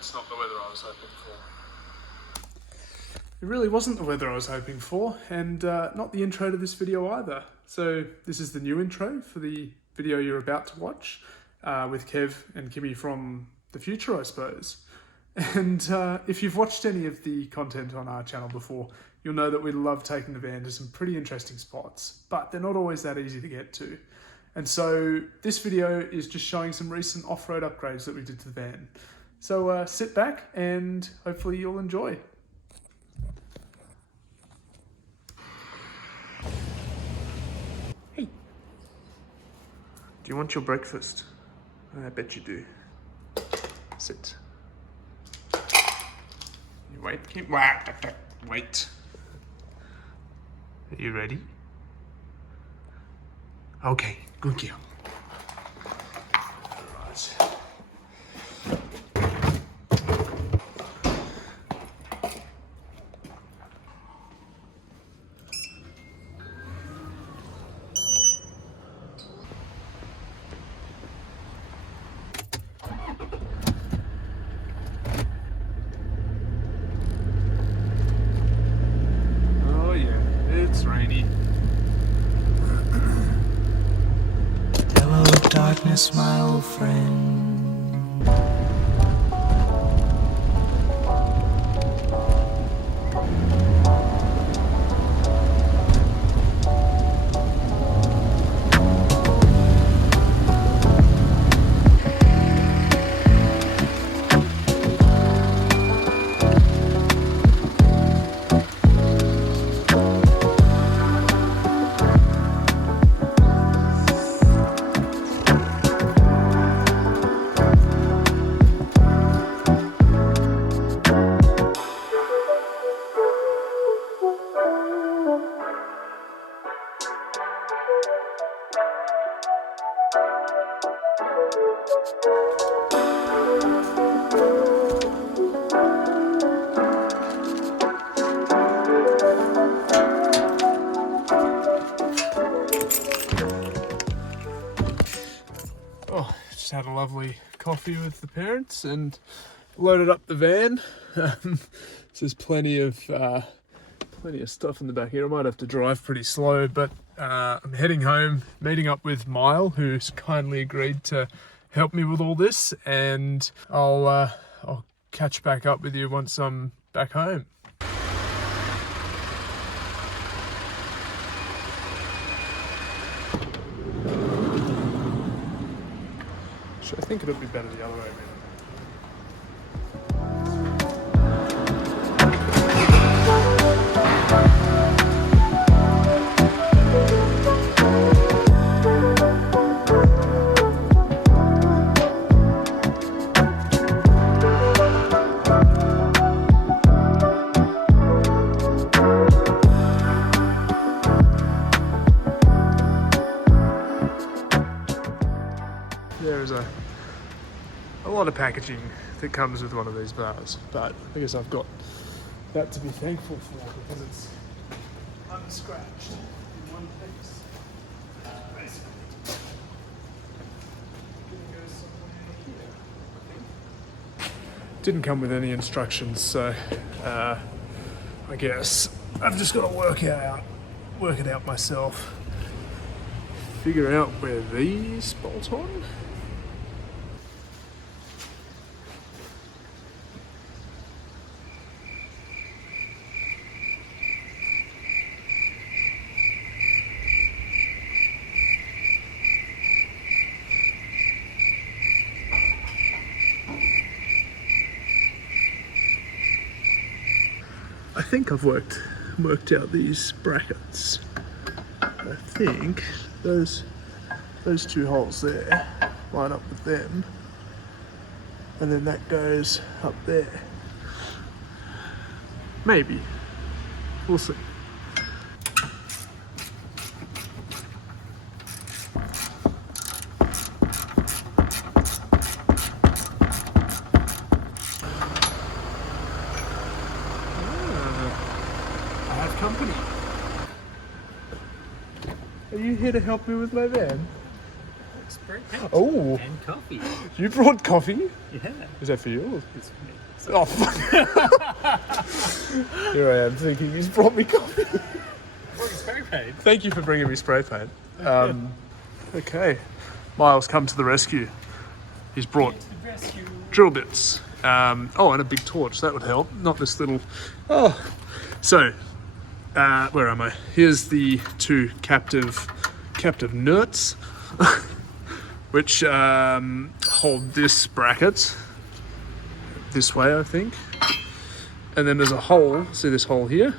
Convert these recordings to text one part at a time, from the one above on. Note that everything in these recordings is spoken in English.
That's not the weather I was hoping for. It really wasn't the weather I was hoping for, and not the intro to this video either. So this is the new intro for the video you're about to watch, with Kev and Kimmy from the future, I suppose. And if you've watched any of the content on our channel before, you'll know that we love taking the van to some pretty interesting spots, but they're not always that easy to get to. And so this video is just showing some recent off-road upgrades that we did to the van. So sit back and hopefully you'll enjoy. Hey, do you want your breakfast? I bet you do. Sit. You wait, wait. Are you ready? Okay, good girl. Alright. Oh yeah, it's rainy. Hello, darkness, my old friend. Oh, just had a lovely coffee with the parents and loaded up the van. So there's plenty of stuff in the back here. I might have to drive pretty slow, but I'm heading home, meeting up with Myall, who's kindly agreed to help me with all this, and I'll catch back up with you once I'm back home. I think it'll be better the other way around. There's a lot of packaging that comes with one of these bars, but I guess I've got that to be thankful for because it's unscratched in one piece. Basically. Didn't come with any instructions, so I guess I've just got to work it out myself. Figure out where these bolt on. I think I've worked out these brackets. I think those two holes there line up with them, and then that goes up there. Maybe. We'll see. Company. Are you here to help me with my van? spray paint. Oh, And coffee. you brought coffee? Yeah. Is that for you? It's for me. Oh, fuck. Here I am thinking he's brought me coffee. Brought you spray paint. Thank you for bringing me spray paint. Okay, Myall's come to the rescue. He's brought Rescue. drill bits. Oh, and a big torch. That would help. Not this little. Oh, so where am I? Here's the two captive nerds, which hold this bracket this way, I think. And then there's a hole. See this hole here?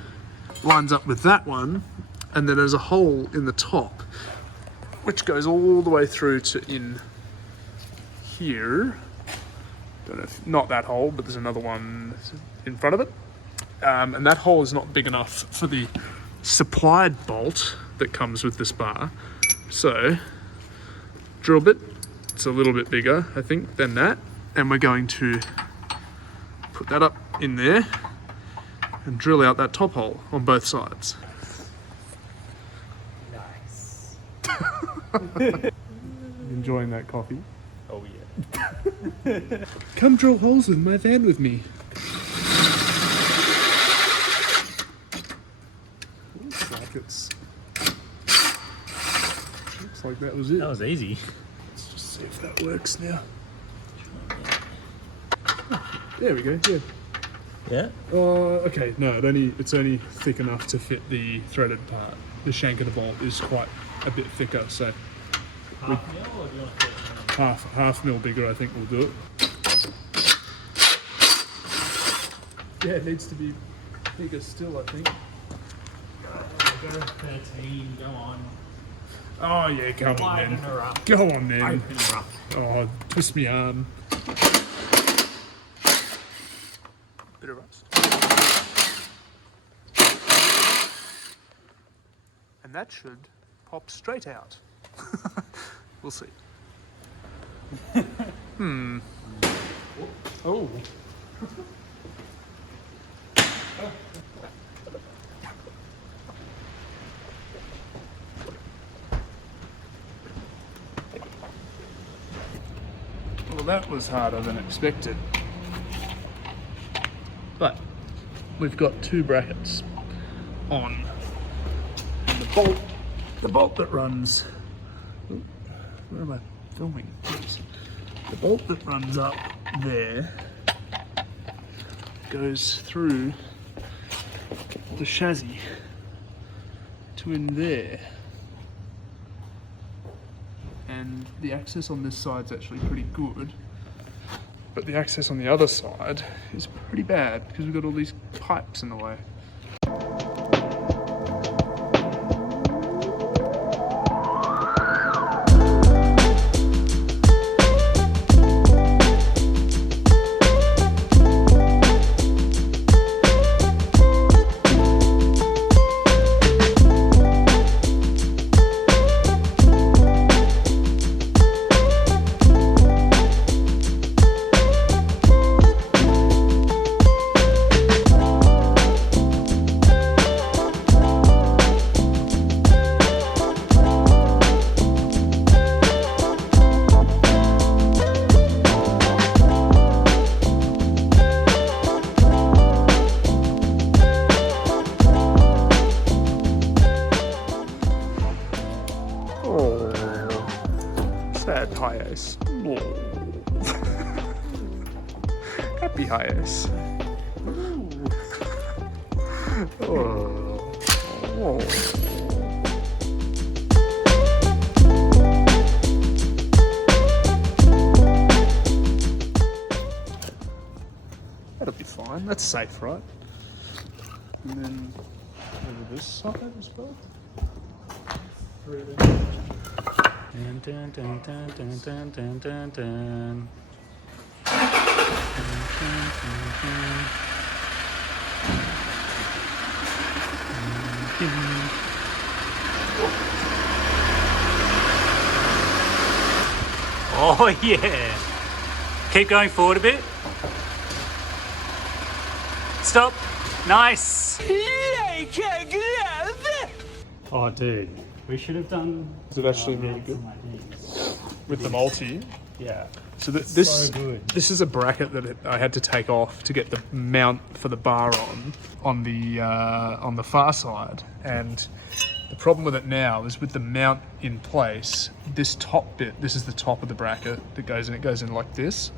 Lines up with that one, and then there's a hole in the top, which goes all the way through to in here. Don't know if, not that hole, but there's another one in front of it. And that hole is not big enough for the supplied bolt that comes with this bar. So, drill bit, it's a little bit bigger, I think, than that. And we're going to put that up in there and drill out that top hole on both sides. Nice. Enjoying that coffee? Oh yeah. Come drill holes in my van with me. Looks like that was it. That was easy. Let's just see if that works now. There we go. Yeah. Yeah. Okay. No, it's only thick enough to fit the threaded part. The shank of the bolt is quite a bit thicker, so Half mil, or do you want to put it half mil bigger, I think, will do it. Yeah, it needs to be bigger still, I think. Go 13, go on. Oh yeah, go on Widen then. her up. Go on then. Open her up. Oh, twist me arm. Bit of rust. And that should pop straight out. We'll see. Oh. Well, that was harder than expected. But we've got two brackets on, and the bolt that runs. Where am I filming? Yes. The bolt that runs up there goes through the chassis to in there. And the access on this side's actually pretty good, but the access on the other side is pretty bad because we've got all these pipes in the way. Sad hiatus. Happy hiatus. Oh. Oh. That'll be fine. That's safe, right? And then over this side as well. Dun, dun, dun, dun, dun, dun, dun, dun, dun. Oh yeah! Keep going forward a bit. Stop. Nice. Oh dude, we should have done. Is it actually really good? some ideas. with the multi. Yeah. So this So good. this is a bracket that I had to take off to get the mount for the bar on the far side, and the problem with it now is with the mount in place, this top bit, this is the top of the bracket that goes in. It goes in like this.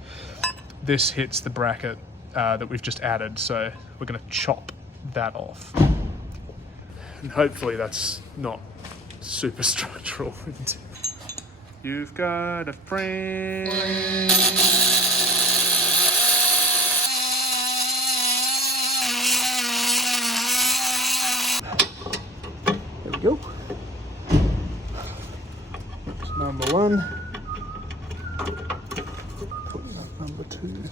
This hits the bracket that we've just added, so we're going to chop that off, and hopefully that's not super structural. You've got a friend. There we go. That's number one. Putting up number two.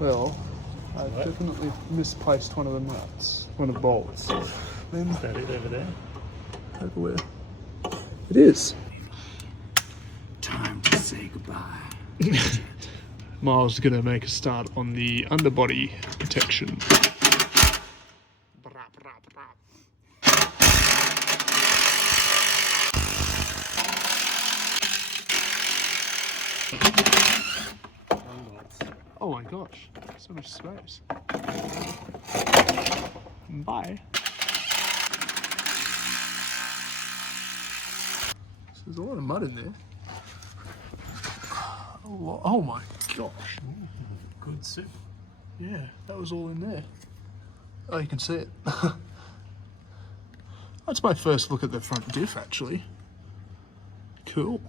Well, I've definitely misplaced one of the nuts, one of the bolts. Then Is that it over there? over where? It is. Time to say goodbye. Myall's gonna make a start on the underbody protection. Oh my gosh, so much space. Bye. So there's a lot of mud in there. Oh my gosh. Good soup. Yeah, that was all in there. Oh, you can see it. That's my first look at the front diff, actually. Cool.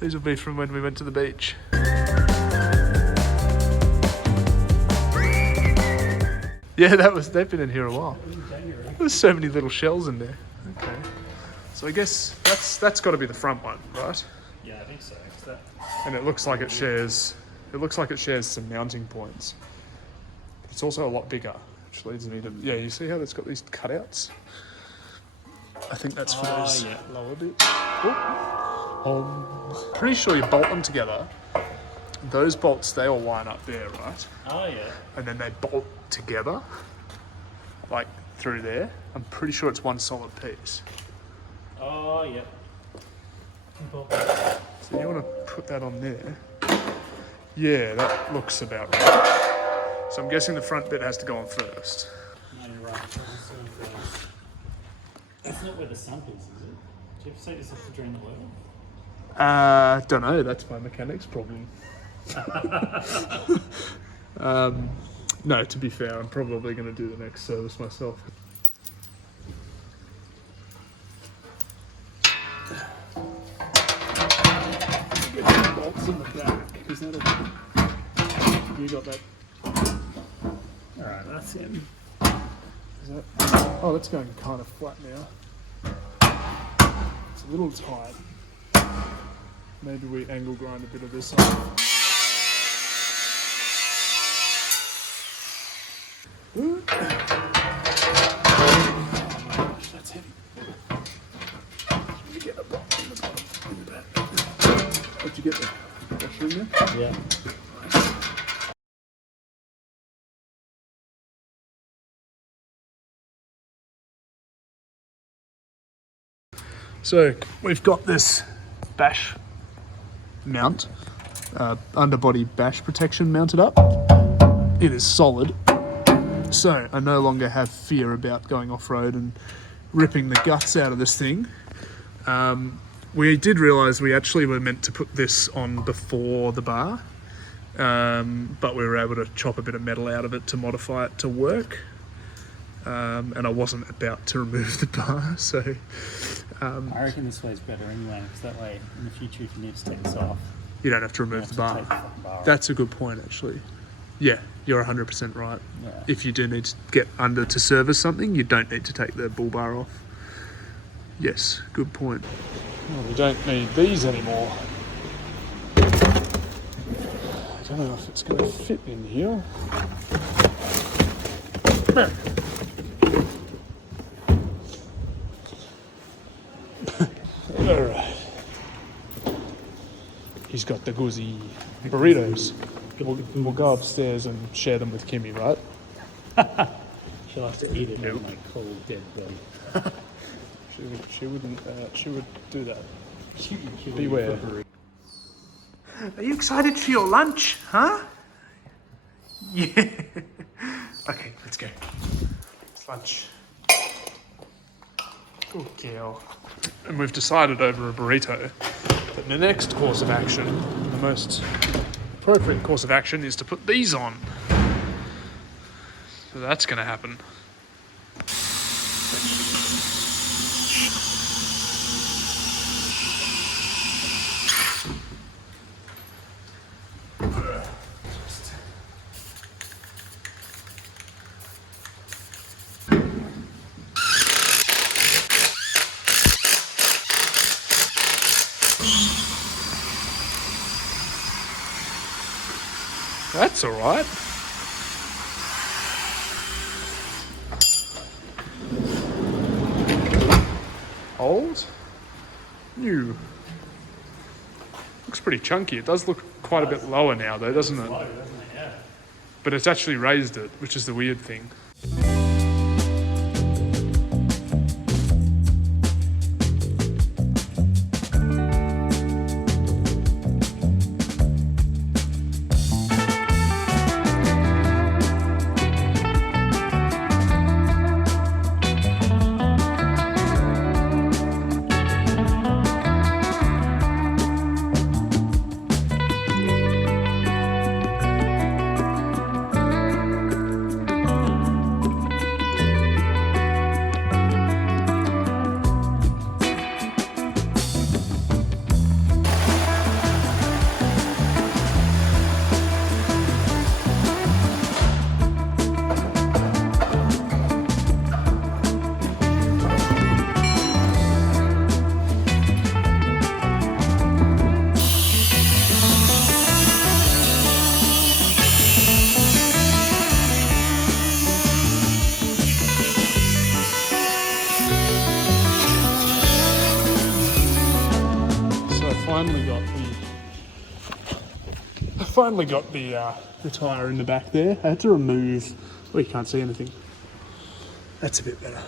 These will be from when we went to the beach. Yeah, they've been in here a while. There's so many little shells in there. Okay. So I guess that's got to be the front one, right? Yeah, I think so. And it looks like it shares some mounting points. It's also a lot bigger, which leads me to, yeah, you see how it's got these cutouts? I think that's for those lower bits. Pretty sure you bolt them together. Those bolts, they all line up there, right? Oh, yeah. And then they bolt together, like through there. I'm pretty sure it's one solid piece. Oh, yeah. So you want to put that on there. Yeah, that looks about right. So I'm guessing the front bit has to go on first. No, you're right. That's not where the sump is it? Do you have to say this has to drain the oil? Don't know. That's my mechanic's problem. No, to be fair, I'm probably going to do the next service myself. Get the bolts in the back. Is that you got that? Alright, that's in. Is that? Oh, that's going kind of flat now. It's a little tight. Maybe we angle grind a bit of this off. Oh my gosh, that's heavy. Did you get a box in the bottom? In the back? What'd you get there? Washer in there? Yeah. So we've got this bash mount, underbody bash protection mounted up. It is solid, so I no longer have fear about going off-road and ripping the guts out of this thing. We did realise we actually were meant to put this on before the bar, but we were able to chop a bit of metal out of it to modify it to work. And I wasn't about to remove the bar, so... I reckon this way's better anyway, because that way, in the future, if you need to take this off, you don't have to remove the bar. take the fucking bar off. That's a good point, actually. Yeah, you're 100% right. Yeah. If you do need to get under to service something, you don't need to take the bull bar off. Yes, good point. Well, we don't need these anymore. I don't know if it's going to fit in here. Alright. He's got the goozy burritos. We'll go upstairs and share them with Kimmy, right? She'll have to eat it on my cold, dead body. She She wouldn't. She would do that. Beware. Are you excited for your lunch, huh? Yeah. Okay, let's go. It's lunch. Good girl. And we've decided over a burrito that the next course of action, the most appropriate course of action, is to put these on. So that's going to happen. That's all right. Old, new. Looks pretty chunky. It does look quite a bit lower now, though, doesn't it? Low, doesn't it? Yeah. But it's actually raised it, which is the weird thing. Finally got the tyre in the back there. I had to remove. Oh, you can't see anything. That's a bit better.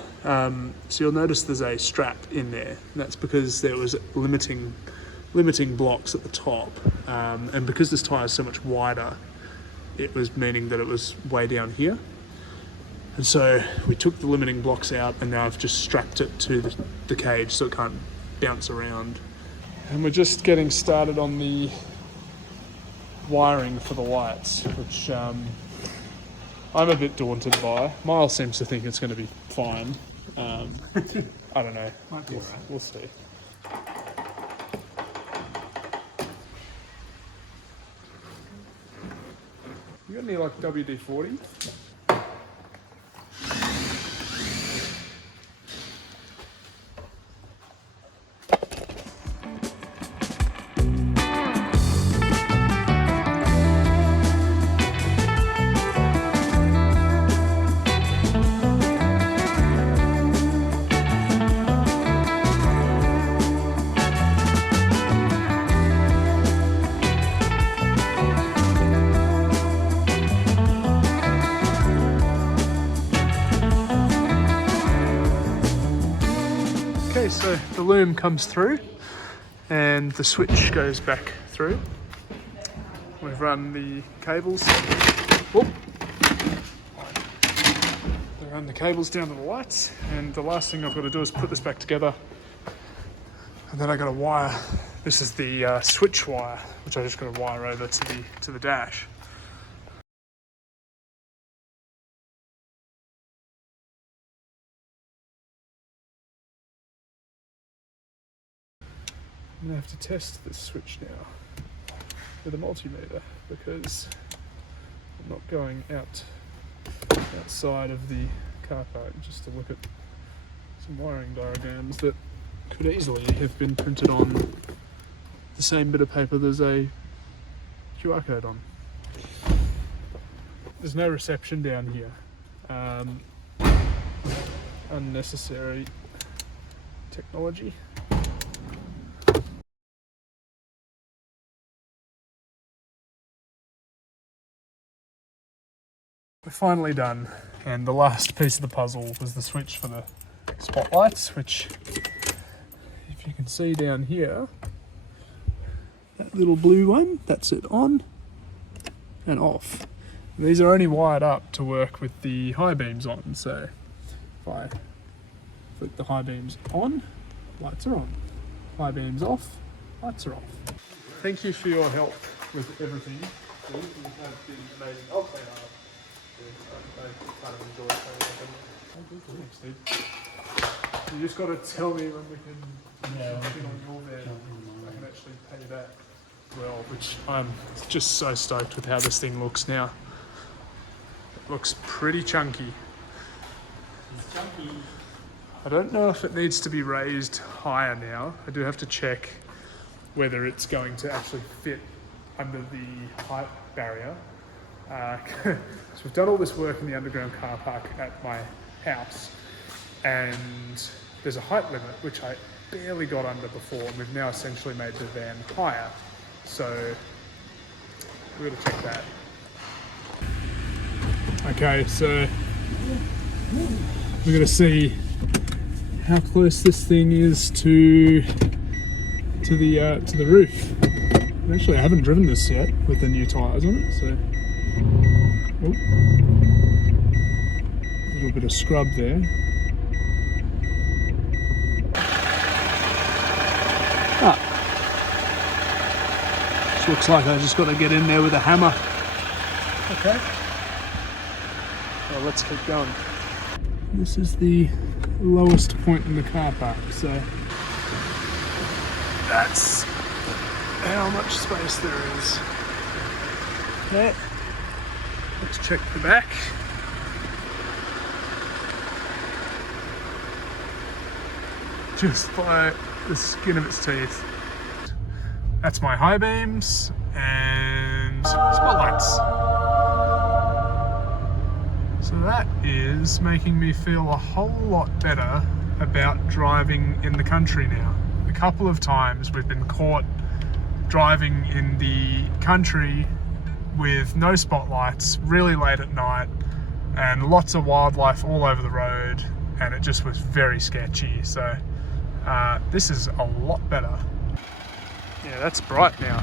So you'll notice there's a strap in there. That's because there was limiting blocks at the top, and because this tyre is so much wider, it was meaning that it was way down here. And so we took the limiting blocks out, and now I've just strapped it to the cage so it can't bounce around. And we're just getting started on the wiring for the lights, which I'm a bit daunted by. Myall seems to think it's going to be fine. I don't know. Might be alright. We'll see. You got any like WD-40? Okay, so the loom comes through and the switch goes back through. We've run the cables. Whoop. They run the cables down to the lights, and the last thing I've got to do is put this back together. And then I got to wire. This is the switch wire, which I just got to wire over to the dash. I'm going to have to test this switch now with a multimeter because I'm not going outside of the car park just to look at some wiring diagrams that could easily have been printed on the same bit of paper there's a QR code on. There's no reception down here. Unnecessary technology. We're finally done, and the last piece of the puzzle was the switch for the spotlights, which can see down here, that little blue one, that's it on and off. These are only wired up to work with the high beams on, so if I flick the high beams on, lights are on. High beams off, lights are off. Thank you for your help with everything. You have been amazing. I'll clean up. I kind of enjoy cleaning up. You just got to tell me when we can get on your van. I can actually pay that well, which I'm just so stoked with how this thing looks now. It looks pretty chunky. It's chunky. I don't know if it needs to be raised higher now. I do have to check whether it's going to actually fit under the height barrier. So we've done all this work in the underground car park at my house, and there's a height limit which I barely got under before, and we've now essentially made the van higher. So we're going to check that. Okay, so we're going to see how close this thing is to the roof. And actually, I haven't driven this yet with the new tyres on it, so a little bit of scrub there. This looks like I just got to get in there with a hammer. Okay. Well, let's keep going. This is the lowest point in the car park, so that's how much space there is. Okay, let's check the back. Just by the skin of its teeth. That's my high beams and spotlights. So that is making me feel a whole lot better about driving in the country now. A couple of times we've been caught driving in the country with no spotlights, really late at night, and lots of wildlife all over the road, and it just was very sketchy. So this is a lot better. Yeah, that's bright now.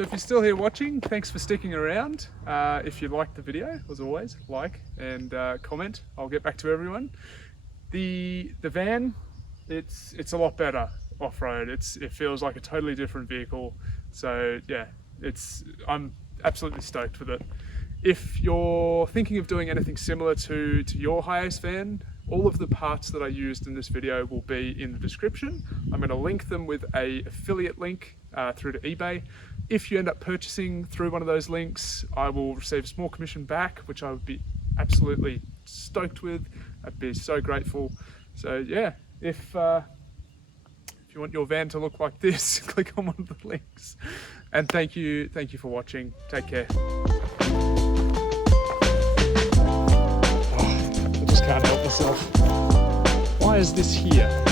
So if you're still here watching, thanks for sticking around. If you liked the video, as always, like and comment. I'll get back to everyone. The van, it's a lot better off-road. It feels like a totally different vehicle. So yeah, I'm absolutely stoked with it. If you're thinking of doing anything similar to your high-ace van, all of the parts that I used in this video will be in the description. I'm going to link them with an affiliate link through to eBay. If you end up purchasing through one of those links, I will receive a small commission back, which I would be absolutely stoked with. I'd be so grateful. So yeah, if you want your van to look like this, click on one of the links. And thank you for watching. Take care. I just can't help myself. Why is this here?